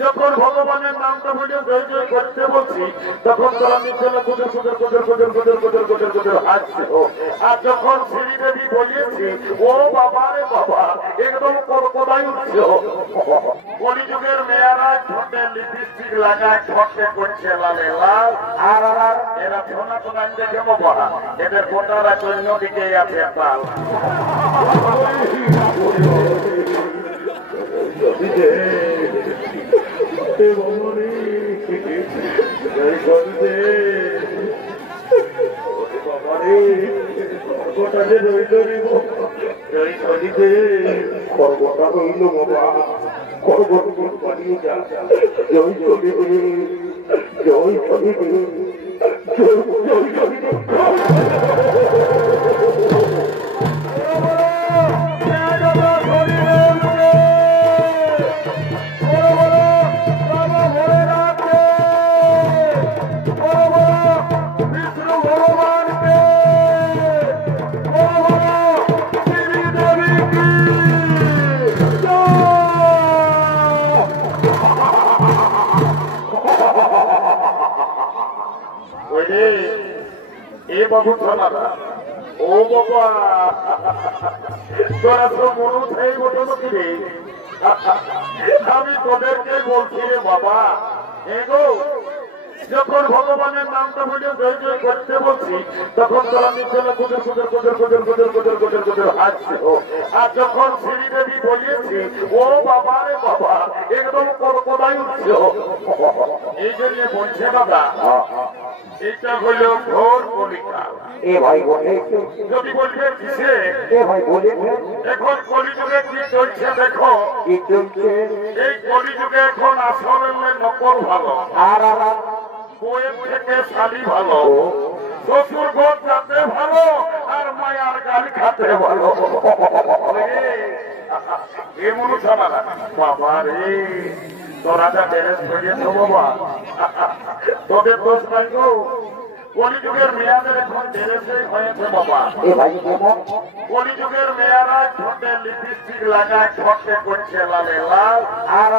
যখন ভগবানের নামটা বলে জয় জয় করতে বলছি তখন তোরা মিথ্যা কুজর কুজর কুজর কুজর কুজর কুজর কুজর কুজর হাসছে। আর যখন শ্রীদেবী বলিয়েছি ও বাবা রে বাবা একদম কড়কড়াই উঠছে। কলিযুগের মেয়েরা ঠোঁটে লিপস্টিক লাগায় ঠোঁটে করছে লালে লাল। আর এরা সোনা কোনায় দেখে বাবা এদের গোটারা অন্যদিকে আছে পাল। খড়গটা রইল বাবা, খড়গট পালিয়ে যা। জয় চলে জয় চলে জয় চলে। বাবু থানা ও বাবা তোরা তো মনে থাই বটো কি আমি তোদেরকে বলছি রে বাবা এগো যখন ভগবানের নামটা বলে জয় জয় করতে বলছি তখন তোরা মিথ্যা কুজর কুজর কুজর কুজর কুজর কুজর কুজর কুজর হাসছে। আর যখন শ্রীদেবী বলিয়েছি ও বাবা রে বাবা একদম কড়কড়াই উঠছে। এই জন্য বলছে বাবা এটা হলো ঘোর কলিকা। এ ভাই বলে যদি বলবে কিসে এ ভাই বলে এখন কলিযুগে কি চলছে দেখো। কি চলছে? এই কলিযুগে এখন আসলে নকল ভালো, আর বইয়ের থেকে শালি ভালো, শ্বশুর ঘর যাতে ভালো আর মায়ার গালি খাতে ভালো। এমন বাবা রে তোরা যা ড্রেস করিয়েছ বাবা তোদের দোষ নাই গো। কলিযুগের মেয়াদের এখন ড্রেসে হয়েছে বাবা। কলিযুগের মেয়েরা ঠোঁটে লিপস্টিক লাগায় ঠোঁটে করছে লালে লাল। আর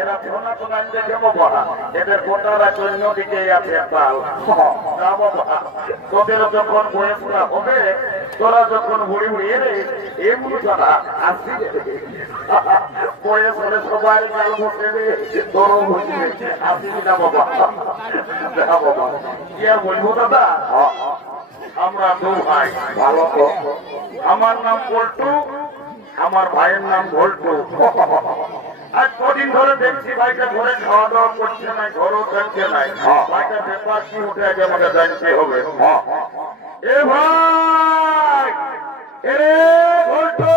এরা সোনা কোনায় দেখে বাবা এদের গোটারা অন্যদিকে আছে পাল। না বাবা তোদের যখন বয়সটা হবে তোরা যখন বুড়ি বুড়িয়ে রে এমন তারা আসি বয়স হলে সবাই গাল বসে রে তোর আসিবি না বাবা। বাবা কি আর বলবো দাদা আমরা দু ভাই ভালো। আমার নাম পল্টু আমার ভাইয়ের নাম ভল্টু। আজ কদিন ধরে দেখছি ভাইটা ঘরে খাওয়া দাওয়া করছে না, ঘরও থাকছে নাই। ভাইটা ব্যাপার কি উঠে আগে আমাকে জানতে হবে। এ ভাই এরে ভল্টু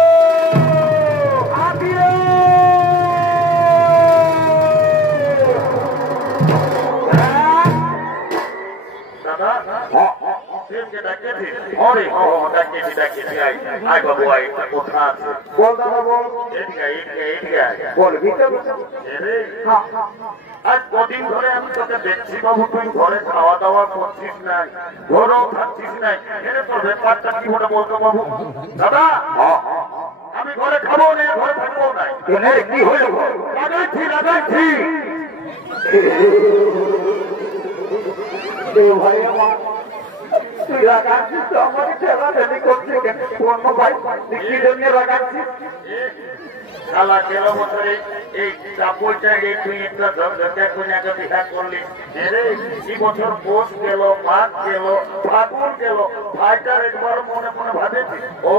আজ কদিন ধরে আমি তোকে দেখছি বাবু তুই ঘরে খাওয়া দাওয়া করছিস নাই, ঘরেও থাকছিস নাই। এর তোর ব্যাপারটা কি বলে বলতো বাবু? দাদা আমি ঘরে খাবো না, ঘরে থাকবো নাই। কি হলো? লাগাইছি লাগাইছি ভাই আমার তুই রাগাচ্ছিস তো আমাকে ঠেলাঠেলি করছিস কোন ভাই কি জন্য রাগাচ্ছিস? শালা গেল বছরে এই বইটা তুই একটা ধরতে কোনাকে বিহার করলি। এই বছর পৌষ গেল, মাঘ গেল, ফাগুন গেল, ভাইটার একবার মনে মনে ভাবেছি ও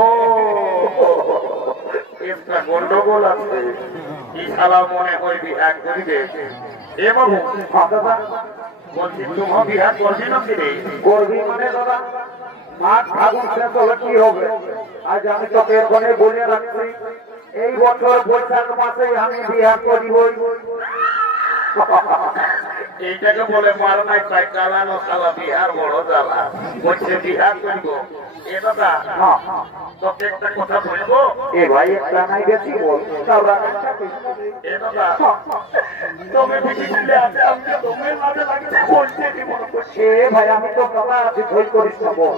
একটা গন্ডগোল আছে। কি শালা মনে হয় বিহার করিবে? এ বাবু বলছি তুমি বিহার করবি না কি রে? করবি মানে দাদা মাঘ ফাগুন শেষ হলে কি হবে? আজ আমি তোকে এখানে বলে রাখছি এই বছর বৈশাখ মাসে আমি বিয়ে করিব। এইটাকে বলে মার নাই তাই কালানো শালা বিহার বড় জ্বালা। বলছে বিহার করিব। এ দাদা তোকে একটা কথা বলবো। এ ভাই একটা নাই বেশি বল। এ দাদা তুমি বিক্রি আছে আমি তুমি মাঝে লাগে বলছে কি মনে করছে? এ ভাই আমি তো দাদা আছি ভুল করিস না বল।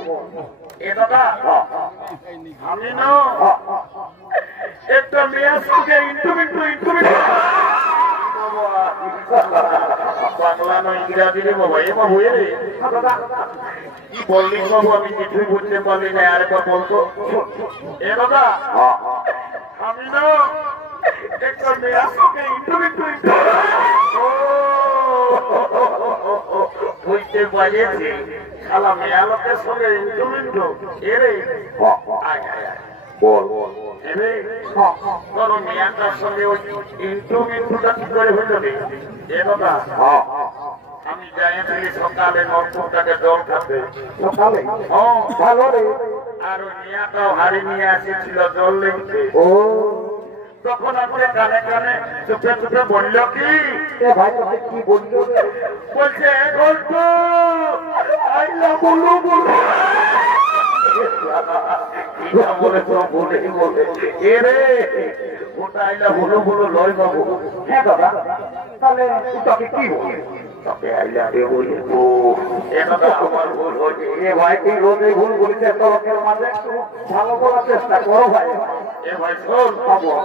এ দাদা আমি না একটা মেয়ের সঙ্গে বাংলা নয় ইংরাজি রে বাবা এ বাবু এ রে কি বললি বাবু আমি কিছুই বুঝতে পারলি না আরেকবার বলতো এ দাদা আমি না একটা মেয়ের সঙ্গে বুঝতে পারিয়েছি শালা মেয়া লোকের সঙ্গে ইন্টু এ রে আয় আয় আয় বল তোর মেয়াটার সঙ্গে ওই ইন্টুটা কি করে হইল রে এ দাদা আমি যাইছিলি সকালে নরপুরটাকে জল খাতে সকালে ভালো রে আর ওই মেয়াটাও হাড়ি নিয়ে আসেছিল জল লেগেছে ও তখন আমাকে কানে কানে চুপে চুপে বলল কি ভাই তোকে কি বললো বলছে গল্প আইলা বলু বলু বলে তো বলে বলে এ রে ওটা আইলা বলু বলু লয় বাবু হ্যাঁ দাদা তাহলে তোকে কি বলে তোকে আইলা রে বলি ও এটা তো আমার ভুল হয়েছে এ ভাই তুই রোজে ভুল বলিস এত লোকের মাঝে একটু ভালো বলার চেষ্টা করো ভাই এ ভাই শোন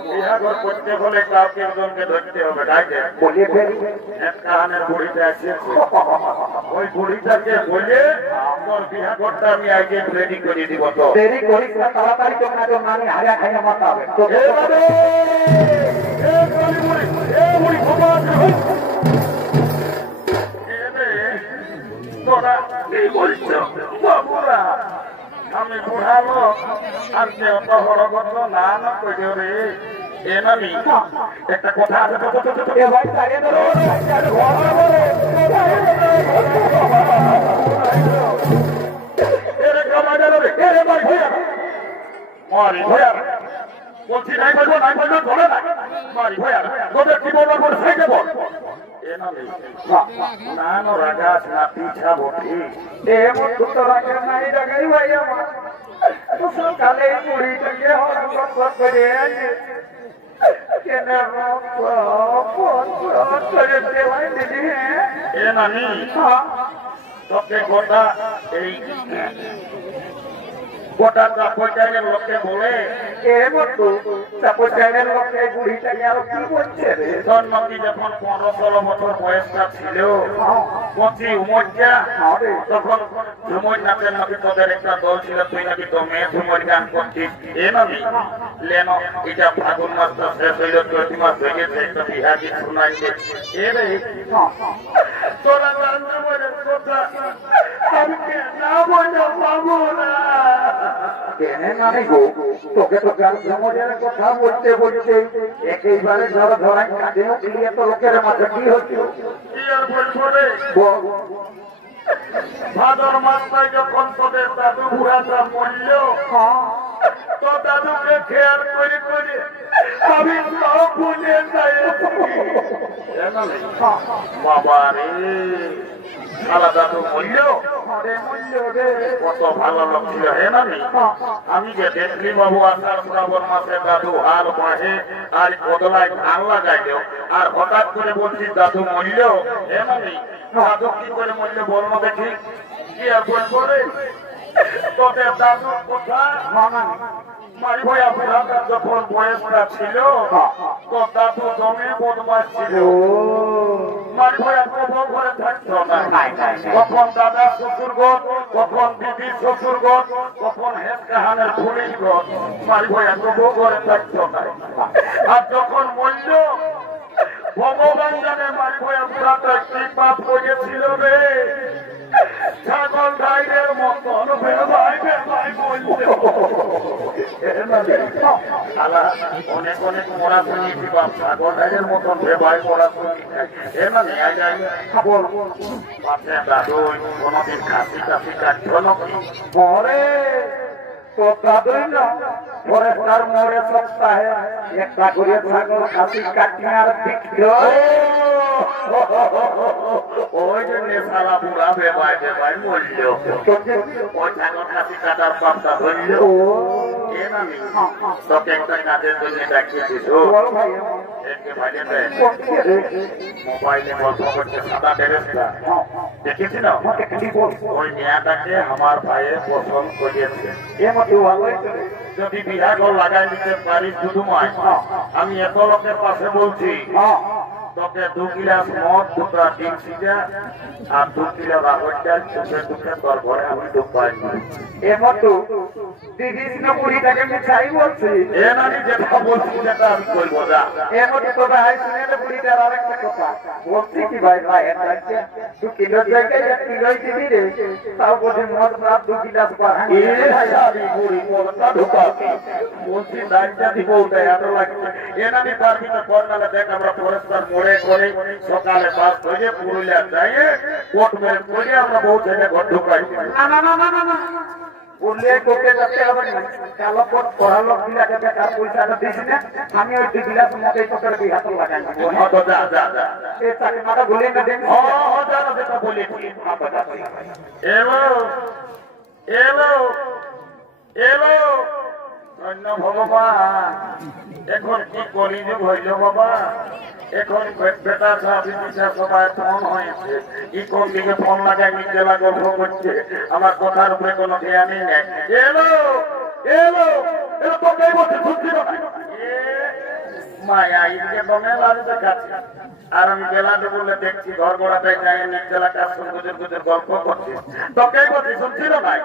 বিহা ঘর করতে হলে কাউকে একজনকে ধরতে হবে ডাইকে বলিয়ে ফেলি এক কাহানের বুড়িটা আছে ওই বুড়িটাকে বলে তোর বিহা ঘরটা আমি আগে রেডি করে দিব তো দেরি করিস না তাড়াতাড়ি তোর না তোর নানি হারিয়া খাইয়া মারতে হবে এ বাবা এ কালী বুড়ি এ বুড়ি ক্ষমা আছে তোরা এই বলছ বাবুরা আমি বুড়ালো আর যে অত বড় কথা না না কইও রে এ নামি একটা কথা আছে এ ভাই তাড়িয়ে ধরো এরে কামা গেল রে এরে ভাই ভইয়া মারি ভইয়া বলছি নাই বলবো ধরে না মারি ভইয়া তোদের কি বলবো বল সাইডে বল এ নামি না না রাগাস না পিছা বটি এ মত তো রাখে নাই রাগাই ভাই আমার তো সকালে মুড়িটাকে হরকত করে কেন করে দেওয়াই দিদি এ নামি তোকে গোটা এই গোটা চাপের লোকে বলে এ মতো চাপের লোকে বুড়িটাকে আরো কি বলছে রে তোর নাকি যখন 15-16 বছর বয়সটা ছিল কচি উমরটা তখন ঝুমুর নাচের নাকি তোদের একটা দল ছিল তুই নাকি তো মেয়ে ঝুমুর গান করছিস এ নামি লেন এটা ফাগুন মাসটা শেষ হইল চৈতি মাস হয়ে গেছে একটা বিহা গীত শোনাইছে এ রে তোরা জানতে পারে কথা আমি না বলতে পাবো না কেনে মানে গো তোকে তো গান জমজের কথা বলতে বলতে একেবারে ধরাই কাঁদে উঠলিয়ে তো লোকের মাঝে কি হচ্ছে কি আর বলবো রে ভাদর মাসটায় যখন তোদের দাদু বুড়াটা মরল তো দাদুকে খেয়াল করে করে আমি সব বুঝে যাই বাবা রে শালা দাদু মরল কত ভালো লোক ছিল হে নামি আমি যে দেখলি বাবু আষাঢ় শ্রাবণ মাসে দাদু হাল বাহে আর বদলায় ধান লাগাইল আর হঠাৎ করে বলছি দাদু মরল হে নামি দাদু কি করে মরল বলবো দেখি কি আর বলবো রে তোদের দাদুর কথা মারি ভাইয়া বুড়াটা যখন বয়সটা ছিল তো দাদু জমে বদমাস ছিল মারি ভাইয়া কখন ঘরে থাকতো না কখন দাদা শ্বশুর ঘর কখন দিদির শ্বশুর ঘর কখন হেড কাহানের ফুলির ঘর মারি ভাইয়া কখন ঘরে থাকতো না আর যখন মরল ভগবান জানে মারি ভাইয়া বুড়াটা কি পাপ করেছিল রে ছাগল গাইদের মতন বেবাই বলছে অনেক অনেক মরা শুনিয়েছি বাপ ছাগল গাইদের মতন বেবাই মরা শুনি এর মানে পাশে দাদু কোনদিন খাসি টাসি কাটছিল পরে তো দাদুই না ফরেস্টার মোড়ে সপ্তাহে একটা করে ছাগল খাসি কাটিয়ে আর বিক্রি ওই জন্য সারা বুড়া বেবাই মরল ওই ছাগল খাসি কাটার পাপটা ধরল তোকে একটা কাজের জন্য ডাকিয়ে দিস একে ভাইলে মোবাইলে গল্প করছে সাদা ড্রেসটা দেখেছি না ওই মেয়াটাকে আমার ভাইয়ে পছন্দ করিয়েছে যদি বিহাগল লাগাই নিতে পারি শুধু মায় আমি এত লোকের পাশে বলছি তোকে 2 গিলাস মদ 2টা ডিম সিজা আর 2 কিলো রাগটা চোখে চোখে তোর ঘরে আমি ঢুকাই এমতো দিদিন পুরিটাকে মিছাই বলছি এ নানি যেটা বলছি সেটা আমি কইবো যা এমতো তো ভাই শুনে তো পুরিটার আরেকটা কথা বলছি কি ভাই ভাই এটা 2 কিলো জায়গায় 1 কিলো দিবি রে তাও বলে মদ রাত 2 গিলাস বাড়াই এ ভাই আমি পুরি মদটা ঢুকাই বলছি দাঁড়িয়ে দিব ওটা এত লাগছে এ নানি পারবি না করনালে দেখ আমরা পুরস্কার মোড়ে করে সকালে 5 বাজে পুরুলিয়া যাই কোট মেরে করে আমরা বহু ছেলে ঘর ঢুকাই না বললে কোটে যাতে হবে না কালো কোট পড়ালো বিলাকে টাকা পয়সাটা দিস না আমি ওই 2 গিলাস মদে তোর বিহাত লাগাই হ্যাঁ তো যা যা যা এই চাকমাটা ভুলে না দেন ও যা না সেটা বলি এলো এলো এলো ধন্য ভগবান এখন কি করি যে হইল বাবা এখন বেটা সাবিতা সবাই ফোন হয়েছে কি কোন দিকে ফোন লাগাই নিজেরা গল্প করছে আমার কথার উপরে কোনো ধ্যানই নেই এলো এলো এলো তো কে বলছে শুনছি না মায়া ইনকে দমে লাগে দেখাচ্ছে আর আমি বেলাতে বলে দেখছি ঘর গোড়াতে যাই নিজেরা কাজ গুজর গুজর গল্প করছি তো কে বলছে শুনছি না ভাই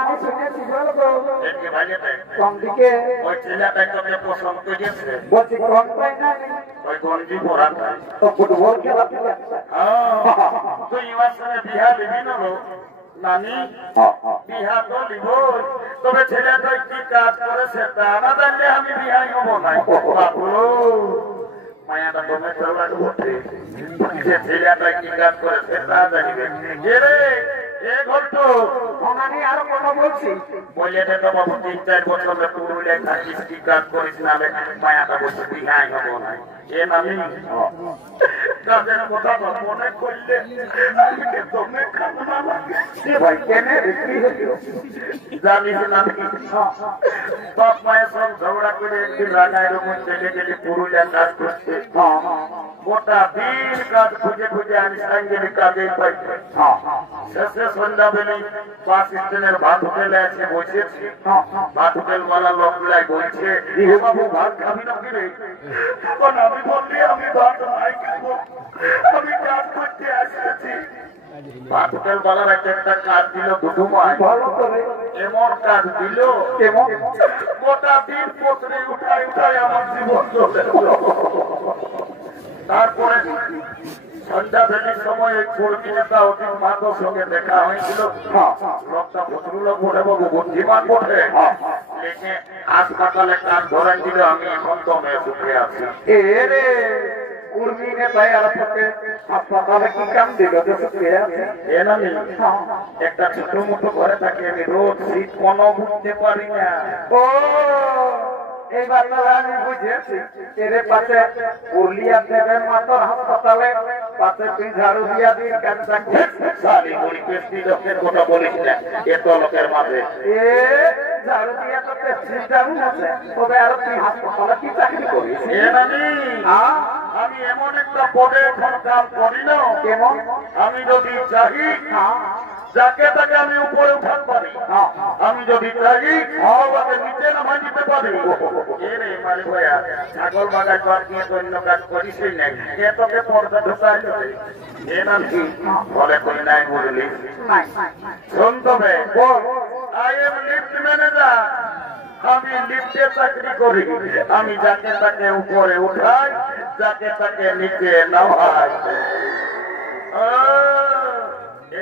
আমি শুনেছি বলবো একে ভাইয়াতে কোন দিকে ওই ছেলেটা তোকে পছন্দ করেছে বলছি কোন পাই না ওই গঞ্জি পরাটা তো ফুটবল খেলাতে তুই আমার সঙ্গে বিহা দিবি না নানি বিহা তো দিব তবে ছেলেটা কি কাজ করে সেটা না জানলে আমি বিহাই হবো না বাবু মায়াটা তোমে চলার বটে সে ছেলেটা কি কাজ করে সেটা জানিবে রে এ ঘন্টো আমি আরো কথা বলছি বলে দে তো বাবু 3-4 বছর পুরুলিয়ায় থাকিস কি কাজ করিস না মায়াটা বলছে বিহাই হবো না এ নামি কাজের কথা মনে করলে আমি তোমে খাবো না ভাই কেন জানিস না বাপ মায়ের সব ঝগড়া করে একদিন রাগায় রকম চলে গেলে পুরুলিয়া কাজ করতে গোটা দিন কাজ খুঁজে খুঁজে আমি সাইকেলের কাজে পাইছি শেষে সন্ধ্যাবেলে বাস স্ট্যান্ডের ভাত হোটেলে এসে বসেছি ভাত হোটেল ওয়ালা লোকগুলাই বলছে বাবু ভাত খাবি না কি রে তখন আমি বললি আমি ভাত নাই খাবো আমি কাজ করতে আসছি ভাত হোটেল ওয়ালার একটা কাজ দিল দুটো মাস ভালো করে এমন কাজ দিল কেমন গোটা দিন পত্রে উঠাই উঠাই আমার জীবন চলে তারপরে সন্ধ্যা ভেটির সময় ওই কর্মী নেতা অতীত মাতার সঙ্গে দেখা হয়েছিল লোকটা ফজলুল্লাহ পড়ে বাবু বুদ্ধিমান পড়ে লিখে হাসপাতালে কাজ ধরাই দিল আমি এখন দমে সুখে আছি এ রে কুর্মী নেতায় আর পক্ষে হাসপাতালে কি কাম দিল এ না একটা ছোট মোটো ঘরে থাকি আমি রোজ শীত কোনো বুঝতে পারি না ও এইবার আমি বুঝেছি এর পাশে পুরুলিয়া থেকে মাত্র হাসপাতালে পাশে তুই ঝাড়ু দিয়া দিন কাজ থাকবে সারি মুড়ি পেস্টি লোকের কথা বলিস না এত লোকের মাঝে এ ঝাড়ু দিয়া তো সিস্টেম আছে তবে আর তুই হাসপাতালে কি চাকরি করিস এ নানি আমি এমন একটা পদে এখন কাম করি না কেমন আমি যদি চাই যাকে তাকে আমি উপরে উঠাতে পারি আমি যদি চাই আমাকে নিচে নামাই দিতে পারি এরে মালি ভাইয়া ছাগল বাগায় কর দিয়ে অন্য কাজ করিসই নাই এ তোকে পর্দা ঢুকাই দেবে এ নাকি বলে কই নাই বুঝলি শোন তবে আই এম লিফট ম্যানেজার আমি লিফটে চাকরি করি আমি যাকে তাকে উপরে উঠাই যাকে তাকে নিচে নামাই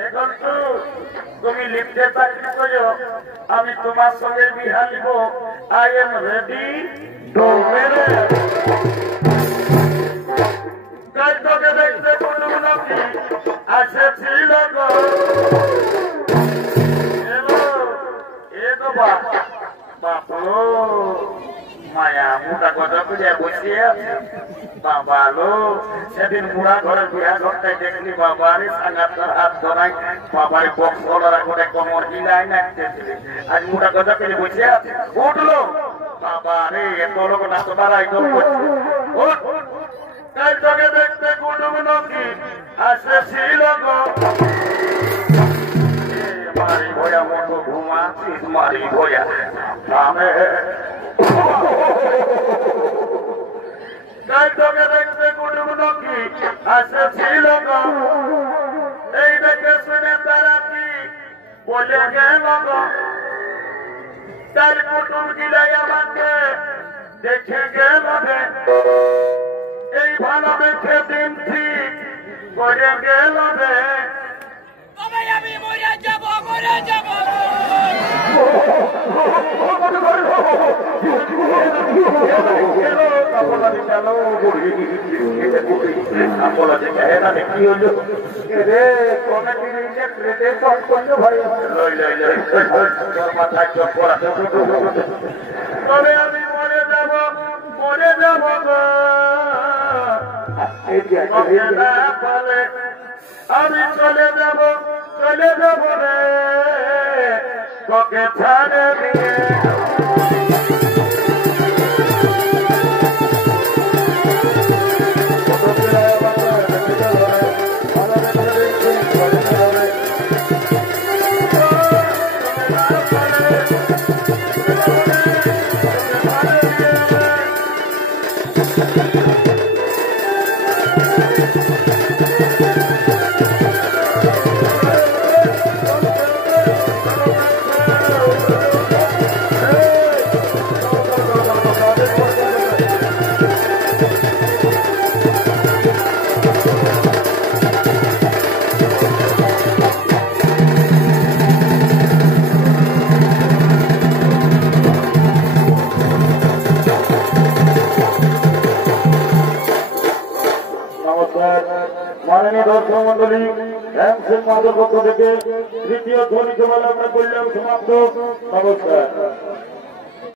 এখন তো তুমি লিফটে চাকরি করো আমি তোমার সঙ্গে বিহা দিব I am ready to marriage তোকে দেখতে কোনো নাকি আসেছিল গো এ তো বাপু মায়া মুটা কথা করে বসে আছে বাবা লো সেদিন মুড়া ঘরের বিয়া ঘরটাই দেখলি বাবারে সাঙ্গাতার হাত ধরাই বাবারে বক্স করে কোমর হিলাই নাচতেছিলি আজ মুটা কথা করে বসে আছে উঠলো বাবা রে এত লোক না তো দাঁড়াই তাই তোকে দেখতে কুটুম নকি আসেছিল গো মারি ভয়া মতো ঘুমাচ্ছিস মারি ভয়া আমি তাই তোকে দেখতে কুটুম নকি আসেছিল গো এই দেখে শুনে তারা কি বলে গেল গো তার কুটুম গিলাই আমাকে দেখে গেল রে এই ভালো দেখে দিন ঠিক করে গেল রে আমি মরে যাব মরে যাব তবে আমি মরে যাব আমি চলে যাব রে তোকে ছাড়ে দিয়ে মাননীয় দর্শক মন্ডলী হ্যামসেন মাদের পক্ষ থেকে তৃতীয় ধ্বনি সভা আমরা করলাম সমাপ্ত। নমস্কার।